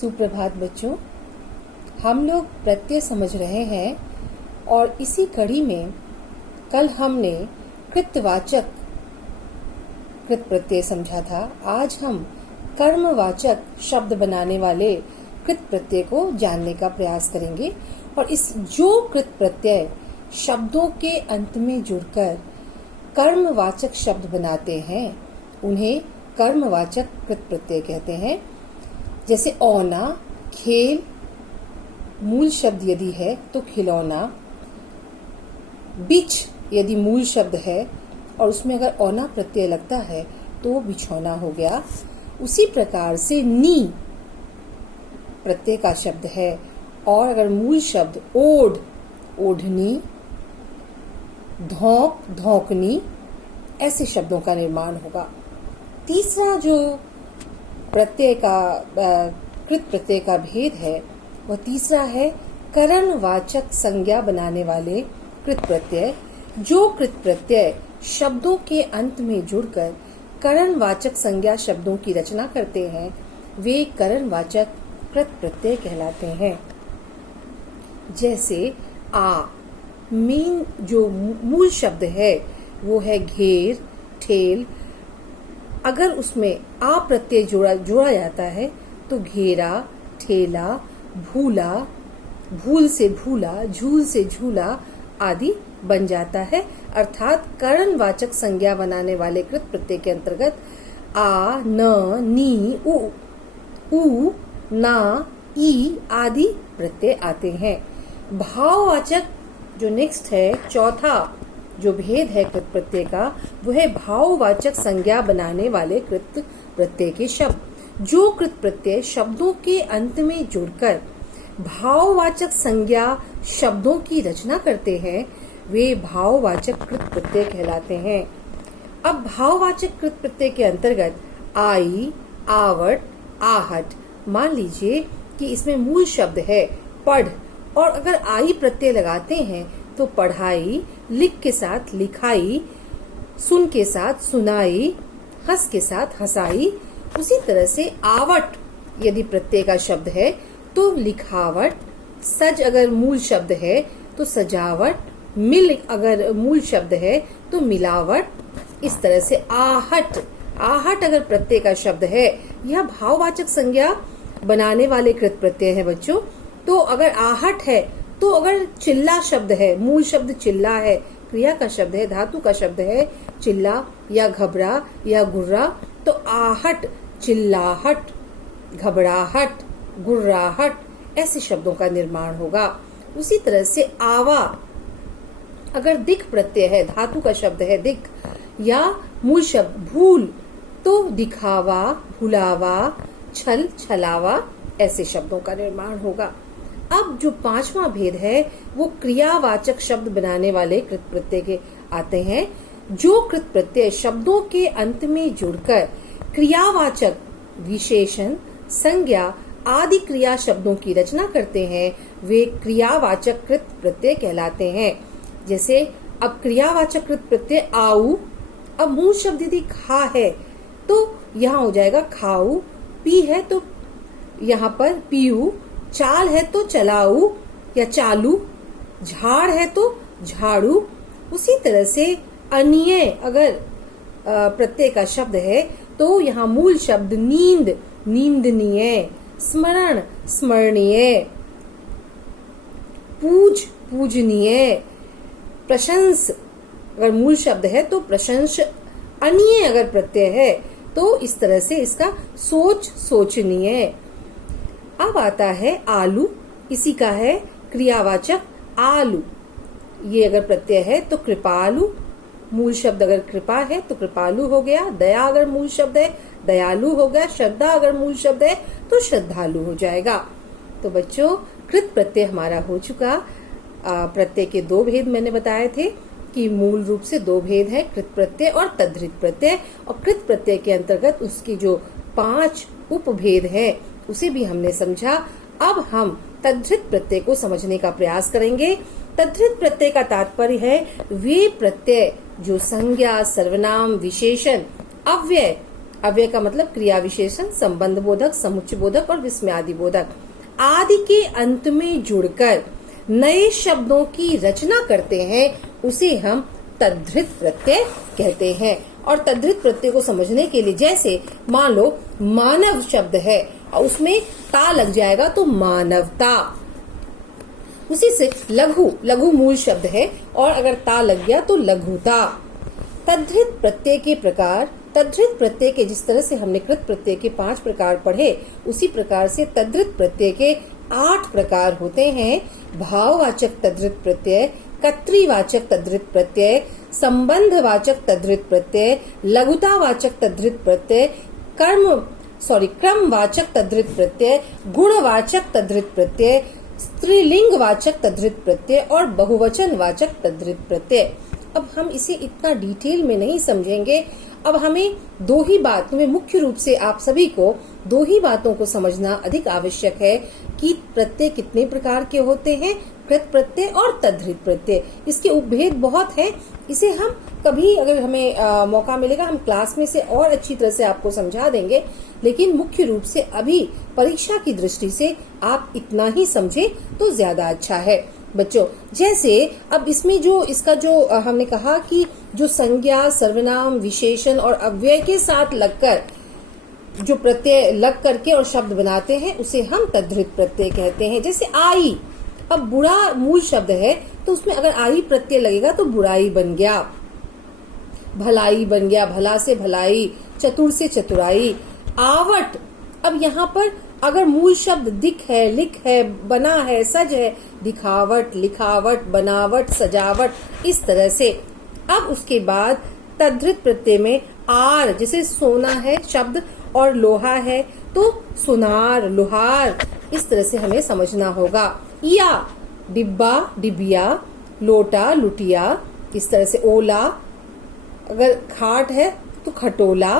सुप्रभात बच्चों, हम लोग प्रत्यय समझ रहे हैं और इसी कड़ी में कल हमने कृतवाचक कृत प्रत्यय समझा था। आज हम कर्मवाचक शब्द बनाने वाले कृत प्रत्यय को जानने का प्रयास करेंगे और इस जो कृत प्रत्यय शब्दों के अंत में जुड़कर कर्मवाचक शब्द बनाते हैं उन्हें कर्मवाचक कृत प्रत्यय कहते हैं। जैसे औना, खेल मूल शब्द यदि है तो खिलौना, बिछ यदि मूल शब्द है और उसमें अगर औना प्रत्यय लगता है तो बिछौना हो गया। उसी प्रकार से नी प्रत्यय का शब्द है और अगर मूल शब्द ओढ़ ओढ़नी, धौंक धौंकनी ऐसे शब्दों का निर्माण होगा। तीसरा जो प्रत्यय का कृत प्रत्यय का भेद है वह तीसरा है करणवाचक संज्ञा बनाने वाले कृत प्रत्यय। जो कृत प्रत्यय शब्दों के अंत में जुड़कर करणवाचक संज्ञा शब्दों की रचना करते हैं वे करणवाचक कृत प्रत्यय कहलाते हैं। जैसे आ मेन जो मूल शब्द है वो है घेर, ठेल। अगर उसमें आ प्रत्यय जोड़ा जाता है तो घेरा, ठेला, भूला, भूल से भूला, झूल से झूला आदि बन जाता है। अर्थात करणवाचक संज्ञा बनाने वाले कृत प्रत्यय के अंतर्गत आ, न, नी, उ, ना, ई आदि प्रत्यय आते हैं। भाववाचक जो नेक्स्ट है, चौथा जो भेद है कृत प्रत्यय का वो है भाववाचक संज्ञा बनाने वाले कृत प्रत्यय के शब्द। जो कृत प्रत्यय शब्दों के अंत में जुड़कर भाववाचक संज्ञा शब्दों की रचना करते हैं वे भाववाचक कृत प्रत्यय कहलाते हैं। अब भाववाचक कृत प्रत्यय के अंतर्गत आई, आवट, आहट। मान लीजिए कि इसमें मूल शब्द है पढ़ और अगर आई प्रत्यय लगाते हैं तो पढ़ाई, लिख के साथ लिखाई, सुन के साथ सुनाई, हंस के साथ हंसाई। उसी तरह से आवट यदि प्रत्यय का शब्द है तो लिखावट, सज अगर मूल शब्द है तो सजावट, मिल अगर मूल शब्द है तो मिलावट। इस तरह से आहट, आहट अगर प्रत्यय का शब्द है यह भाववाचक संज्ञा बनाने वाले कृत प्रत्यय है बच्चों। तो अगर आहट है तो अगर चिल्ला शब्द है, मूल शब्द चिल्ला है, क्रिया का शब्द है, धातु का शब्द है चिल्ला या घबरा या गुर्रा तो आहट, चिल्लाहट, घबराहट, गुर्राहट ऐसे शब्दों का निर्माण होगा। उसी तरह से आवा अगर दिख प्रत्यय है, धातु का शब्द है दिख या मूल शब्द भूल तो दिखावा, भुलावा, छल, छलावा ऐसे शब्दों का निर्माण होगा। अब जो पांचवा भेद है वो क्रियावाचक शब्द बनाने वाले कृत प्रत्यय के आते हैं। जो कृत प्रत्यय शब्दों के अंत में जुड़कर क्रियावाचक विशेषण, संज्ञा आदि क्रिया शब्दों की रचना करते हैं वे क्रियावाचक कृत प्रत्यय कहलाते हैं। जैसे अब क्रियावाचक कृत प्रत्यय आऊ, अब मूल शब्द यदि खा है तो यहाँ हो जाएगा खाऊ, पी है तो यहाँ पर पीऊ, चाल है तो चलाऊ या चालू, झाड़ है तो झाड़ू। उसी तरह से अन्य अगर प्रत्यय का शब्द है तो यहाँ मूल शब्द नींद, नींदनीय, स्मरण, स्मरणीय, पूज, पूजनीय, प्रशंस अगर मूल शब्द है तो प्रशंस, अन्य अगर प्रत्यय है तो इस तरह से इसका सोच, सोचनीय। अब आता है आलू, इसी का है क्रियावाचक आलू। ये अगर प्रत्यय है तो कृपालु, मूल शब्द अगर कृपा है तो कृपालु हो गया। दया अगर मूल शब्द है दयालु हो गया। श्रद्धा अगर मूल शब्द है तो श्रद्धालु हो जाएगा। तो बच्चों कृत प्रत्यय हमारा हो चुका। प्रत्यय के दो भेद मैंने बताए थे कि मूल रूप से दो भेद है, कृत प्रत्यय और तद्धित प्रत्यय। और कृत प्रत्यय के अंतर्गत उसकी जो 5 उपभेद है उसे भी हमने समझा। अब हम तद्धित प्रत्यय को समझने का प्रयास करेंगे। तद्धित प्रत्यय का तात्पर्य है वे प्रत्यय जो संज्ञा, सर्वनाम, विशेषण, अव्यय अव्यय का मतलब क्रिया विशेषण, संबंध बोधक, समुच्चय बोधक और विस्मयादि बोधक आदि के अंत में जुड़कर नए शब्दों की रचना करते हैं, उसे हम तद्धित प्रत्यय कहते हैं। और तद्धित प्रत्यय को समझने के लिए, जैसे मान लो मानव शब्द है और उसमें ता लग जाएगा तो मानवता। उसी से लघु, लघु मूल शब्द है और अगर ता लग गया तो लघुता। तद्धित प्रत्यय के प्रकार, तद्धित प्रत्यय के जिस तरह से हमने कृत प्रत्यय के 5 प्रकार पढ़े, उसी प्रकार से तद्धित प्रत्यय के 8 प्रकार होते हैं। भाववाचक तद्धित प्रत्यय, कर्तृवाचक तद्धित प्रत्यय, संबंधवाचक तद्धित प्रत्यय, लघुतावाचक तद्धित प्रत्यय, क्रमवाचक तद्धित प्रत्यय, गुणवाचक तद्धित प्रत्यय, स्त्रीलिंगवाचक तद्धित प्रत्यय और बहुवचनवाचक तद्धित प्रत्यय। अब हम इसे इतना डिटेल में नहीं समझेंगे। अब हमें दो ही बात में, मुख्य रूप से आप सभी को दो ही बातों को समझना अधिक आवश्यक है कि प्रत्यय कितने प्रकार के होते हैं, कृत प्रत्यय और तद्धित प्रत्यय। इसके उपभेद बहुत है। इसे हम कभी अगर हमें मौका मिलेगा हम क्लास में से और अच्छी तरह से आपको समझा देंगे, लेकिन मुख्य रूप से अभी परीक्षा की दृष्टि से आप इतना ही समझे तो ज्यादा अच्छा है बच्चों। जैसे अब इसमें जो इसका जो हमने कहा कि जो संज्ञा, सर्वनाम, विशेषण और अव्यय के साथ लगकर जो प्रत्यय लग करके और शब्द बनाते हैं, उसे हम तद्धित प्रत्यय कहते हैं। जैसे आई, अब बुरा मूल शब्द है तो उसमें अगर आई प्रत्यय लगेगा तो बुराई बन गया, भलाई बन गया, भला से भलाई, चतुर से चतुराई। आवट, अब यहाँ पर अगर मूल शब्द दिख है, लिख है, बना है, सज है, दिखावट, लिखावट, बनावट, सजावट, इस तरह से। अब उसके बाद तद्धित प्रत्यय में आर, जैसे सोना है शब्द और लोहा है तो सुनार, लोहार, इस तरह से हमें समझना होगा। या डिब्बा, डिबिया, लोटा, लुटिया, इस तरह से। ओला, अगर खाट है तो खटोला।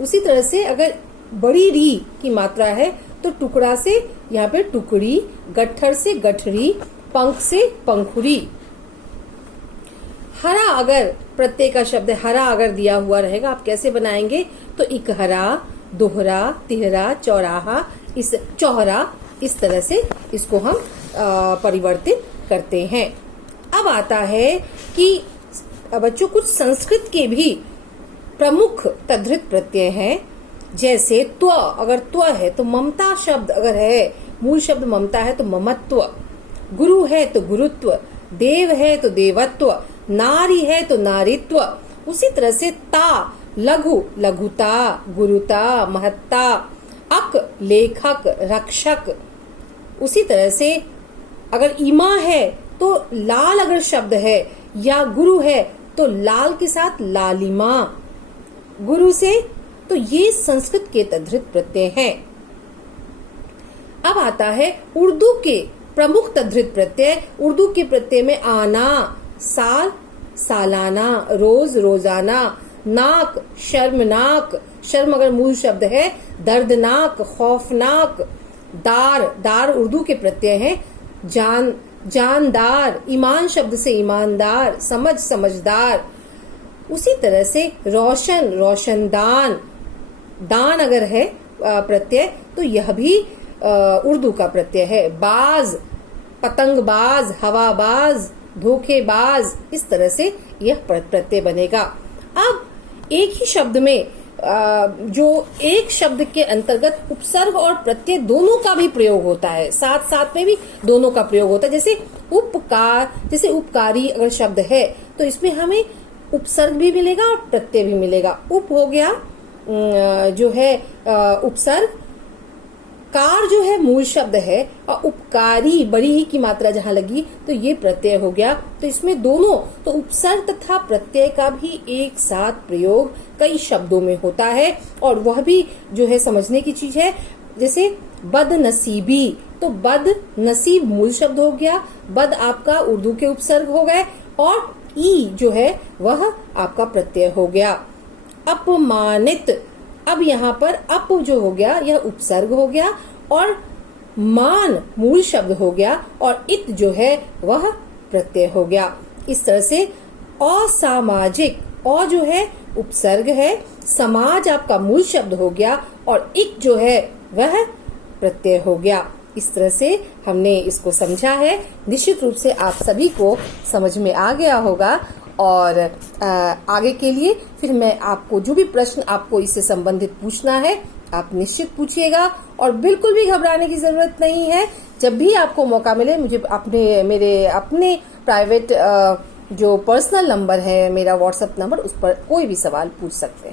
उसी तरह से अगर बड़ी री की मात्रा है तो टुकड़ा से यहाँ पे टुकड़ी, गट्ठर से गठरी, पंख से पंखुरी। हरा अगर प्रत्यय का शब्द है, हरा अगर दिया हुआ रहेगा, आप कैसे बनाएंगे तो इकहरा, दोहरा, तिहरा, चौराहा, इस चौहरा, इस तरह से इसको हम परिवर्तित करते हैं। अब आता है कि बच्चों कुछ संस्कृत के भी प्रमुख तद्धित प्रत्यय हैं। जैसे त्व, अगर त्व है तो ममता शब्द अगर है, मूल शब्द ममता है तो ममत्व, गुरु है तो गुरुत्व, देव है तो देवत्व, नारी है तो नारीत्व। उसी तरह से ता, लघु, लघुता, गुरुता, महत्ता, अक, लेखक, रक्षक। उसी तरह से अगर इमा है तो लाल अगर शब्द है, या गुरु है तो लाल के साथ लालिमा, गुरु से। तो ये संस्कृत के तद्धित प्रत्यय हैं। अब आता है उर्दू के प्रमुख तद्धित प्रत्यय। उर्दू के प्रत्यय में आना, साल, सालाना, रोज, रोजाना, नाक, शर्मनाक, शर्म अगर मूल शब्द है, दर्दनाक, खौफनाक, दार, दार उर्दू के प्रत्यय हैं। जान, जानदार, ईमान शब्द से ईमानदार, समझ, समझदार। उसी तरह से रोशन, रोशनदान, दान अगर है प्रत्यय तो यह भी उर्दू का प्रत्यय है। बाज, पतंगबाज, हवाबाज, धोखेबाज, इस तरह से यह प्रत्यय बनेगा। अब एक ही शब्द में जो एक शब्द के अंतर्गत उपसर्ग और प्रत्यय दोनों का भी प्रयोग होता है, साथ साथ में भी दोनों का प्रयोग होता है। जैसे उपकार, जैसे उपकारी अगर शब्द है तो इसमें हमें उपसर्ग भी मिलेगा और प्रत्यय भी मिलेगा। उप हो गया जो है उपसर्ग, कार जो है मूल शब्द है और उपकारी बड़ी ही की मात्रा जहाँ लगी तो ये प्रत्यय हो गया। तो इसमें दोनों, तो उपसर्ग तथा प्रत्यय का भी एक साथ प्रयोग कई शब्दों में होता है और वह भी जो है समझने की चीज है। जैसे बदनसीबी, तो बद नसीब मूल शब्द हो गया, बद आपका उर्दू के उपसर्ग हो गए और ई जो है वह आपका प्रत्यय हो गया। अपमानित, अब यहाँ पर अप जो हो गया यह उपसर्ग हो गया और मान मूल शब्द हो गया और इत जो है वह प्रत्यय हो गया। इस तरह से असामाजिक, अ जो है उपसर्ग है समाज आपका मूल शब्द हो गया और इक जो है वह प्रत्यय हो गया। इस तरह से हमने इसको समझा है। निश्चित रूप से आप सभी को समझ में आ गया होगा और आगे के लिए फिर मैं आपको जो भी प्रश्न आपको इससे संबंधित पूछना है आप निश्चित पूछिएगा और बिल्कुल भी घबराने की जरूरत नहीं है। जब भी आपको मौका मिले मुझे मेरे अपने प्राइवेट जो पर्सनल नंबर है, मेरा व्हाट्सएप नंबर, उस पर कोई भी सवाल पूछ सकते हैं।